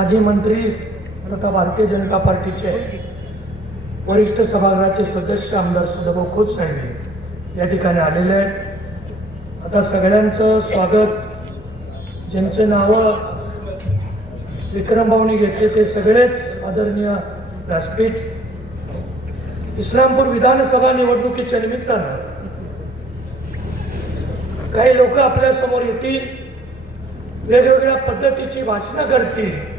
माजी मंत्री तथा भारतीय जनता पार्टीचे वरिष्ठ सभागृहाचे सदस्य आमदार सदाभाऊ खोतसाहेब या ठिकाणी आलेले आहेत. आता सगळ्यांचं स्वागत. ज्यांचे नावं विक्रमभाऊनी घेतले ते सगळेच आदरणीय व्यासपीठ. इस्लामपूर विधानसभा निवडणुकीच्या निमित्तानं काही लोक आपल्यासमोर येतील. वेगवेगळ्या पद्धतीची भाषणं करतील.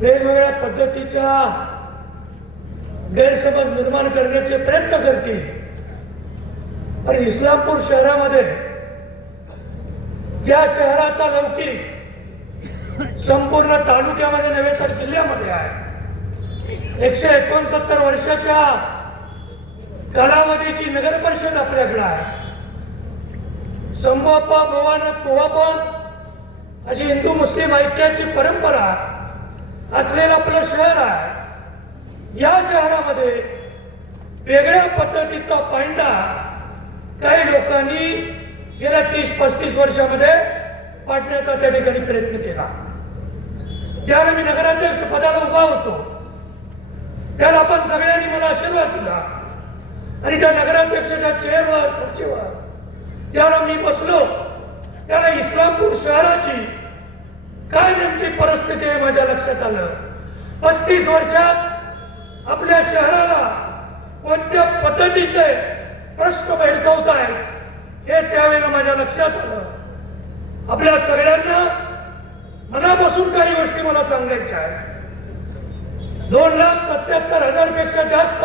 वेगवेगळ्या पद्धतीच्या गैरसमज निर्माण करण्याचे प्रयत्न करतील. पण इस्लामपूर शहरामध्ये ज्या शहराचा लौकिक संपूर्ण तालुक्यामध्ये नव्हे तर जिल्ह्यामध्ये आहे एकशे एकोणसत्तर वर्षाच्या कालावधीची नगर परिषद आपल्याकडे आहे. संभोपा भवान पोवापन अशी हिंदू मुस्लिम ऐक्याची परंपरा असलेलं आपलं शहर आहे. या शहरामध्ये वेगळ्या पद्धतीचा पांडा काही लोकांनी गेल्या तीस पस्तीस वर्षामध्ये पाडण्याचा त्या ठिकाणी प्रयत्न केला. ज्यावेळी मी नगराध्यक्ष पदाला उभा होतो त्याला आपण सगळ्यांनी मला आशीर्वाद दिला. आणि त्या नगराध्यक्षाच्या चेअरवर खुर्चीवर त्याला मी बसलो त्याला इस्लामपूर शहराची काय नेमकी परिस्थिती आहे माझ्या लक्षात आलं? पस्तीस वर्षात आपल्या शहराला कोणत्या पद्धतीचे प्रश्न भेडकावत आहे हे त्यावेळेला माझ्या लक्षात आलं. आपल्या सगळ्यांना मनापासून काही गोष्टी मला सांगायच्या आहेत. दोन लाख सत्याहत्तर हजारपेक्षा जास्त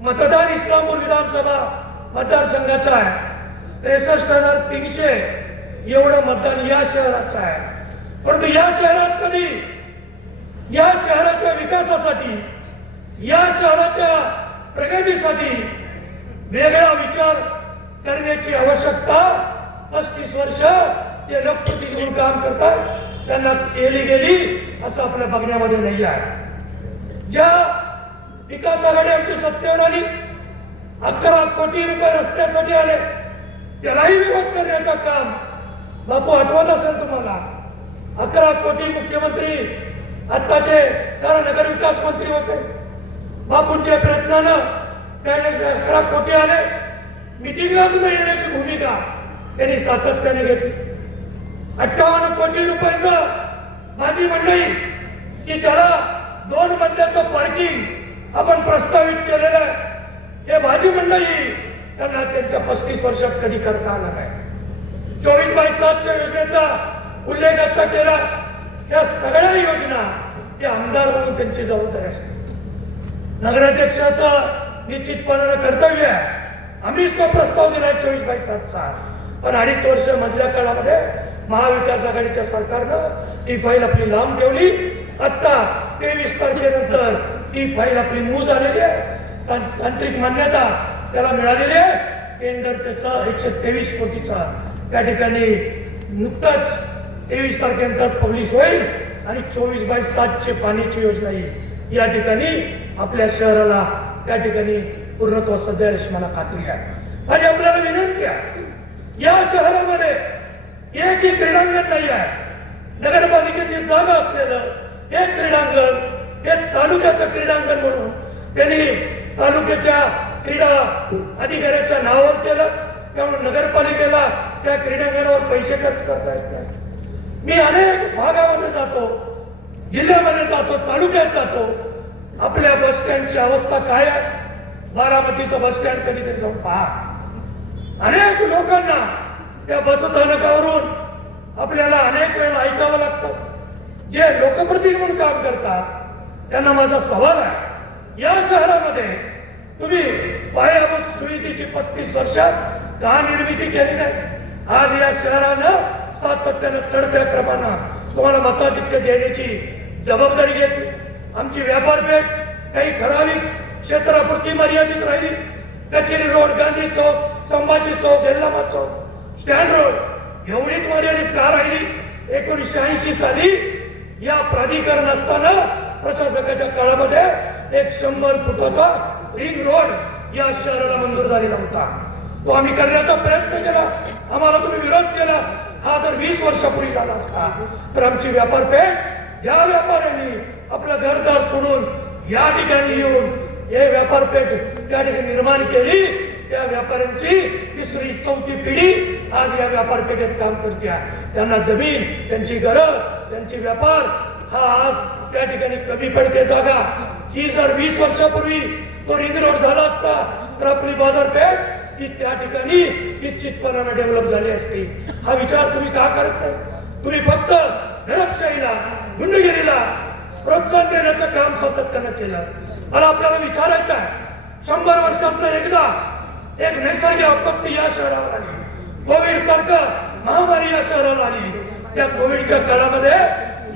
मतदान इस्लामपूर विधानसभा मतदारसंघाचा आहे. त्रेसष्ट हजार तीनशे एवढं मतदान या शहराचं आहे. परंतु या शहरात कधी? या शहराच्या विकासासाठी या शहराच्या प्रगतीसाठी वेगळा विचार करण्याची आवश्यकता पस्तीस वर्ष जे लोकप्रती म्हणून काम करतात त्यांना केली गेली असं आपल्या बघण्यामध्ये नाही आहे. ज्या विकास आघाडी आमची सत्तेवर आली अकरा कोटी रुपये रस्त्यासाठी आले त्यालाही विरोध करण्याचं काम बापू आठवत असेल तुम्हाला? अकरा कोटी मुख्यमंत्री आत्ताचे तर नगर विकास मंत्री होते. बापूंच्या प्रयत्नानं त्याने अकरा कोटी आले मिटिंगलाच न येण्याची भूमिका त्यांनी सातत्याने घेतली. अठ्ठावन्न कोटी रुपयाचं माझी मंडळी की ज्याला दोन मजल्याचं पार्किंग आपण प्रस्तावित केलेलं आहे हे भाजी मंडळी त्यांना त्यांच्या पस्तीस वर्षात कधी करता आला नाही. चोवीस बाय सातच्या योजनेचा उल्लेख आता केला. त्या सगळ्या योजना हे आमदार म्हणून त्यांची जबाबदारी असते. नगराध्यक्षाचं निश्चितपणानं कर्तव्य आहे. आम्हीच तो प्रस्ताव दिलाय चोवीस बाय सातचा. पण अडीच वर्ष मधल्या काळामध्ये महाविकास आघाडीच्या सरकारनं ती फाईल आपली लांब ठेवली. आत्ता तेवीस तारखेनंतर ती फाईल आपली मूज आलेली आहे. तां- तांत्रिक मान्यता त्याला मिळालेली आहे. टेंडर त्याचा एकशे तेवीस कोटीचा. त्या ठिकाणी नुकताच तेवीस तारखेनंतर पब्लिश होईल आणि चोवीस बाय सातशे पाण्याची योजना येईल. या ठिकाणी आपल्या शहराला त्या ठिकाणी पूर्णत्व सजायला अशी मला खात्री आहे. माझी आपल्याला विनंती आहे या शहरामध्ये एक क्रीडांगण नाही आहे. नगरपालिकेची जागा असलेलं एक क्रीडांगण हे तालुक्याचं क्रीडांगण म्हणून त्यांनी तालुक्याच्या क्रीडा अधिकाऱ्याच्या नावावर केलं. त्यामुळे नगरपालिकेला त्या क्रीडांगणावर पैसे खर्च करता येत नाही. मी अनेक भागामध्ये जातो जिल्ह्यामध्ये जातो तालुक्यात जातो. आपल्या बस स्टँडची अवस्था काय आहे? बारामतीचं बस स्टँड कधीतरी जाऊन पहा. अनेक लोकांना त्या बस स्थानकावरून आपल्याला अनेक वेळेला ऐकावं लागतं. जे लोकप्रतिनिधी म्हणून काम करतात त्यांना माझा सवाल आहे. या शहरामध्ये तुम्ही पायाभूत सुविधेची पस्तीस वर्षात का निर्मिती केली नाही? आज या शहरानं सातत्यानं चढत्या क्रमानं तुम्हाला मताधिक्य देण्याची जबाबदारी घेतली. आमची व्यापारपेठ काही ठराविक क्षेत्रापुरती मर्यादित राहिली. कचेरी रोड गांधी चौक संभाजी चौक एल्लामा चौक. स्टँड रोड एवढीच मर्यादित का राहिली? एकोणीसशे ऐंशी साली या प्राधिकरण असताना प्रशासकाच्या काळामध्ये एक शंभर फुटाचा रिंग रोड या शहराला मंजूर झालेला होता. तो आम्ही करण्याचा प्रयत्न केला. आम्हाला तुम्ही विरोध केला. हा जर वीस वर्षापूर्वी झाला असता तर आमची व्यापारपेठ ज्या व्यापाऱ्यांनी आपलं घरदार सोडून या ठिकाणी येऊन हे व्यापारपेठ त्या ठिकाणी निर्माण केली त्या व्यापाऱ्यांची तिसरी चौथी पिढी आज या व्यापारपेठेत काम करते. त्यांना जमीन त्यांची घरं त्यांची व्यापार हा आज त्या ठिकाणी कमी पडते जागा. ही जर वीस वर्षापूर्वी तो रिंग रोड झाला असता तर आपली बाजारपेठ ही त्या ठिकाणी निश्चितपणानं डेव्हलप झाली असती. हा विचार तुम्ही का करत नाही? तुम्ही फक्त दडपशाहीला गुंडगिरीला प्रोत्साहन देण्याचं काम सातत्यानं केलं. मला आपल्याला विचारायचं आहे शंभर वर्षातनं एकदा एक नैसर्गिक आपत्ती या शहरावर आली. कोविड सारखं महामारी या शहराला आली. त्या कोविडच्या काळामध्ये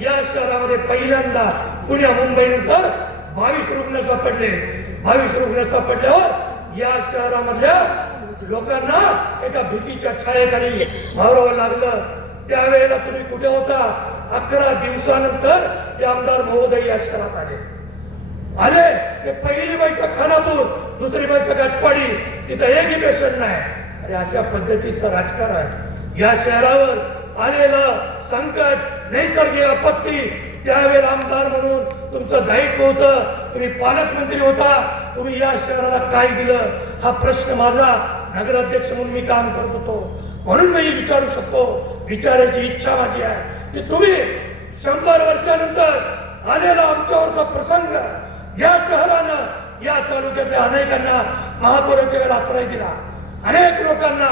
या शहरामध्ये पहिल्यांदा पुण्या मुंबई नंतर बावीस रुग्ण सापडले. बावीस रुग्ण सापडल्यावर या शहरामधल्या लोकांना एका भीतीच्या छायेखाली वावरावं लागलं. त्यावेळेला तुम्ही कुठे होता? अकरा दिवसानंतर हे आमदार महोदय या शहरात आले. आले. ते पहिली बैठक खानापूर दुसरी बैठक आटपाडी तिथं एकही पेशंट नाही. अरे अशा पद्धतीचं राजकारण या शहरावर आलेलं संकट नैसर्गिक आपत्ती त्यावेळेला आमदार म्हणून तुमचं दायित्व होतं. तुम्ही पालकमंत्री होता. तुम्ही या शहराला काय दिलं? हा प्रश्न माझा. नगराध्यक्ष म्हणून मी काम करत होतो. म्हणून मी विचारू शकतो विचारायची इच्छा माझी आहे की तुम्ही शंभर वर्षानंतर आलेला आमच्यावरचा प्रसंग ज्या शहरानं या तालुक्यातल्या अनेकांना महापौरांच्या वेळेला आश्रय दिला. अनेक लोकांना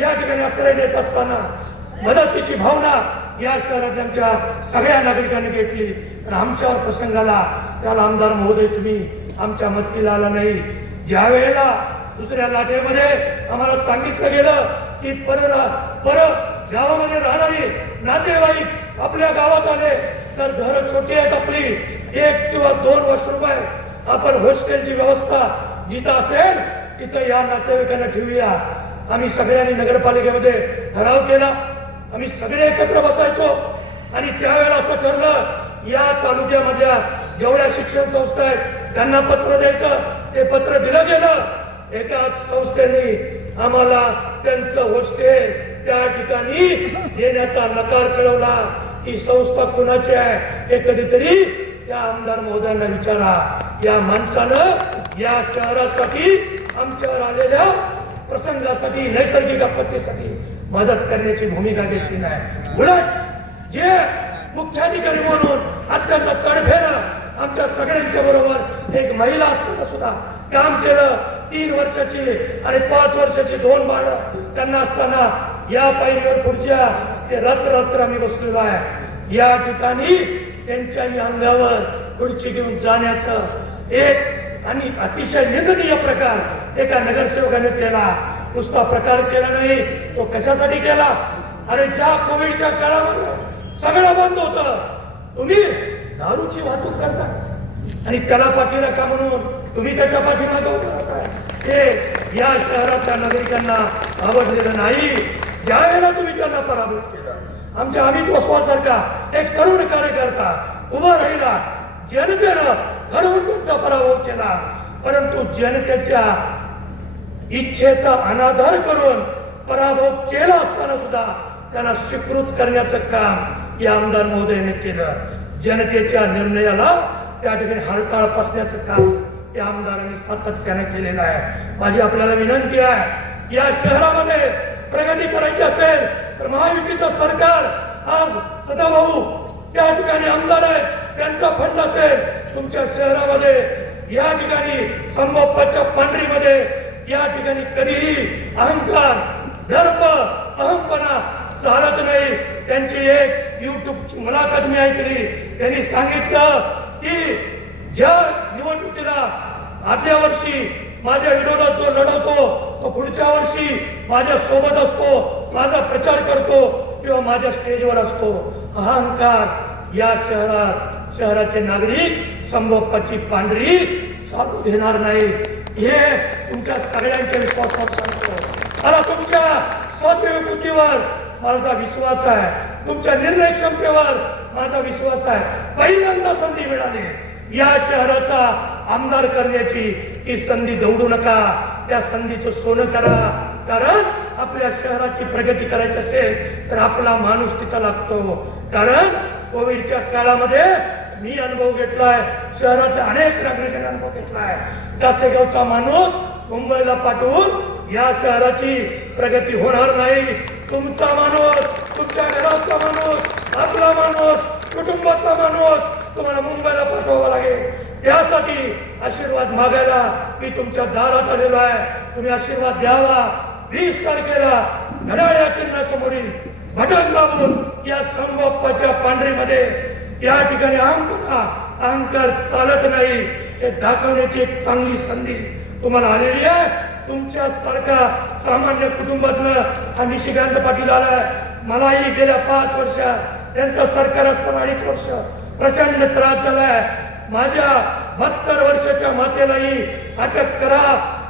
या ठिकाणी आश्रय देत असताना मदतीची भावना या शहरातल्या आमच्या सगळ्या नागरिकांनी घेतली. तर आमच्यावर प्रसंगाला त्याला आमदार महोदय तुम्ही आमच्या मदतीला आला नाही. ज्या वेळेला दुसऱ्या लाटेमध्ये आम्हाला सांगितलं गेलं की पर पर गावामध्ये राहणारी नातेवाईक आपल्या गावात आले तर घर छोटी आहेत आपली. एक किंवा दोन वॉशरूम आहे आपण हॉस्टेलची व्यवस्था जिथं असेल तिथं या नातेवाईकांना ठेवूया. आम्ही सगळ्यांनी नगरपालिकेमध्ये ठराव केला. आम्ही सगळे एकत्र बसायचो. आणि त्यावेळेला असं ठरलं या तालुक्यामधल्या जेवढ्या शिक्षण संस्था आहेत त्यांना पत्र द्यायचं. ते पत्र दिलं गेलं. एकाच संस्थेने आम्हाला त्यांचं हॉस्टेल त्या ठिकाणी देण्याचा नकार कळवला. ही संस्था कुणाची आहे हे कधीतरी त्या आमदार महोदयांना विचारा. या माणसानं या शहरासाठी आमच्यावर आलेल्या प्रसंगासाठी नैसर्गिक आपत्तीसाठी मदत करण्याची भूमिका घेतली नाही. उलट जे मुख्याधिकारी म्हणून अत्यंत तडफेनं आमच्या सगळ्यांच्या बरोबर एक महिला असताना सुद्धा काम केलं तीन वर्षाची आणि पाच वर्षाची दोन बाळं त्यांना असताना या पायरीवर पुढच्या ते रात्र रात्र आम्ही बसलेलो आहे. या ठिकाणी त्यांच्याही अंगावर खुर्ची घेऊन जाण्याचं एक आणि अतिशय निंदनीय प्रकार एका नगरसेवकाने केला. नुसता प्रकार केला नाही तो कशासाठी केला? अरे ज्या कोविडच्या काळामध्ये सगळं बंद होतं. तुम्ही दारूची वाहतूक करता. आणि त्याला पाठीराखा म्हणून तुम्ही त्याच्या पाठीमागे उभं राहताय. हे या शहरातल्या नागरिकांना आवडलेलं नाही. ज्या वेळेला तुम्ही त्यांना पराभूत केलं आमच्या अमित वसवासारखा एक तरुण कार्यकर्ता उभा राहिला जनतेनं घडवून तुमचा पराभव केला. परंतु जनतेच्या इच्छेचा अनादर करून पराभव केला असताना सुद्धा त्यांना स्वीकृत करण्याचं काम या आमदार महोदयाने केलं. जनतेच्या निर्णयाला त्या ठिकाणी हरताळ पसण्याचं काम या आमदारांनी सातत्याने केलेलं आहे. माझी आपल्याला विनंती आहे या शहरामध्ये प्रगती करायची असेल तर महायुतीचं सरकार आज सदाभाऊ त्या ठिकाणी आमदार आहेत त्यांचा फंड असेल. तुमच्या शहरामध्ये या ठिकाणी संभोपाच्या पांढरीमध्ये या ठिकाणी कधीही अहंकार दर्प अहमपणा चालत नाही. त्यांची एक युट्यूबची मुलाखत मी ऐकली. त्यांनी सांगितलं की ज्या निवडणुकीला आदल्या वर्षी माझ्या विरोधात जो लढवतो तो पुढच्या वर्षी माझ्या सोबत असतो माझा प्रचार करतो किंवा माझ्या स्टेजवर असतो. अहंकार या शहरात शहराचे नागरिक संभोपाची पांढरी चालू देणार नाही. हे तुमच्या सगळ्यांच्या विश्वासावर सांगतो. मला तुमच्या सद्विवेक बुद्धीवर माझा विश्वास आहे. तुमच्या निर्णय क्षमतेवर माझा विश्वास आहे. पहिल्यांदा संधी मिळाली. या शहराचा आमदार करण्याची ती संधी दौडू नका. त्या संधीचं सोनं करा. कारण आपल्या शहराची प्रगती करायची असेल तर आपला माणूस तिथं लागतो. कारण कोविडच्या काळामध्ये मी अनुभव घेतलाय शहरातल्या अनेक नागरिकांनी अनुभव घेतलाय. कासेगावचा माणूस मुंबईला पाठवून या शहराची प्रगती होणार नाही. तुमचा माणूस तुमच्या घरातला माणूस आपला माणूस कुटुंबातला माणूस तुम्हाला मुंबईला पाठवावा लागेल. त्यासाठी आशीर्वाद मागायला मी तुमच्या दारात आलेलो आहे. तुम्ही आशीर्वाद द्यावा. वीस तारखेला घड्याळ या चिन्हासमोरील भटक लावून या संगोपाच्या पांढरीमध्ये या ठिकाणी अहमपणा अहंकार चालत नाही. हे दाखवण्याची एक चांगली संधी तुम्हाला आलेली आहे. तुमच्या सारखा सामान्य कुटुंबातनं हा निशिकांत पाटील आलाय. मलाही गेल्या पाच वर्ष त्यांचं सरकार असताना अडीच वर्ष प्रचंड त्रास झालाय. माझ्या बहात्तर वर्षाच्या मातेलाही अटक करा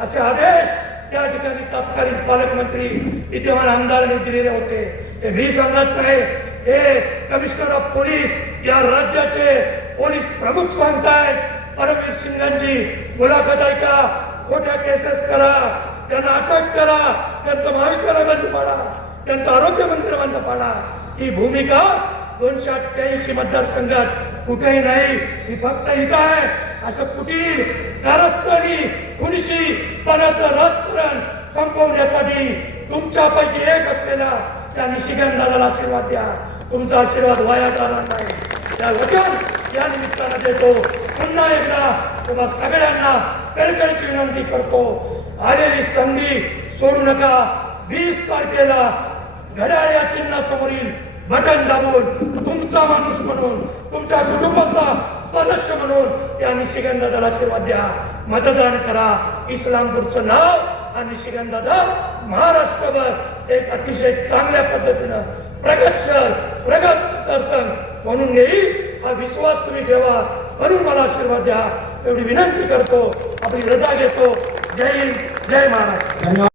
असे आदेश त्या ठिकाणी तत्कालीन पालकमंत्री विद्यमान आमदारांनी दिलेले होते. ते मी सांगत नाही. हे कमिशनर ऑफ पोलीस या राज्याचे पोलीस प्रमुख सांगतायत. परमवीर सिंगांची मुलाखत ऐका. खोट्या केसेस करा त्यांना अटक करा त्यांचं महाविद्यालय बंद पाडा त्यांचं आरोग्य मंदिर बंद पाडा. ही भूमिका दोनशे अठ्ठ्याऐंशी मतदारसंघात कुठेही नाही ती फक्त इथं आहे. असं कुटील कारस्थानी खुनशी पणाचं राजकारण संपवण्यासाठी तुमच्यापैकी एक असलेला त्या निशिगंधाला आशीर्वाद द्या. तुमचा आशीर्वाद वाया जाणार नाही. त्या वचन या निमित्तानं देतो. पुन्हा एकदा तुम्हा सगळ्यांना कळकळची विनंती करतो. आलेली संधी सोडू नका. वीस तारखेला घड्याळ या चिन्हासमोरील बटन दाबून तुमचा माणूस म्हणून तुमच्या कुटुंबाचा सदस्य म्हणून या निशिगंधाला आशीर्वाद द्या. मतदान करा. इस्लामपूरचं नाव आणि दल महाराष्ट्रभर एक अतिशय चांगल्या पद्धतीनं प्रगत शहर प्रगत दर्शन म्हणून येईल. हा विश्वास तुम्ही ठेवा. म्हणून मला आशीर्वाद द्या. एवढी विनंती करतो. आपली रजा घेतो. जय हिंद. जय महाराष्ट्र. धन्यवाद.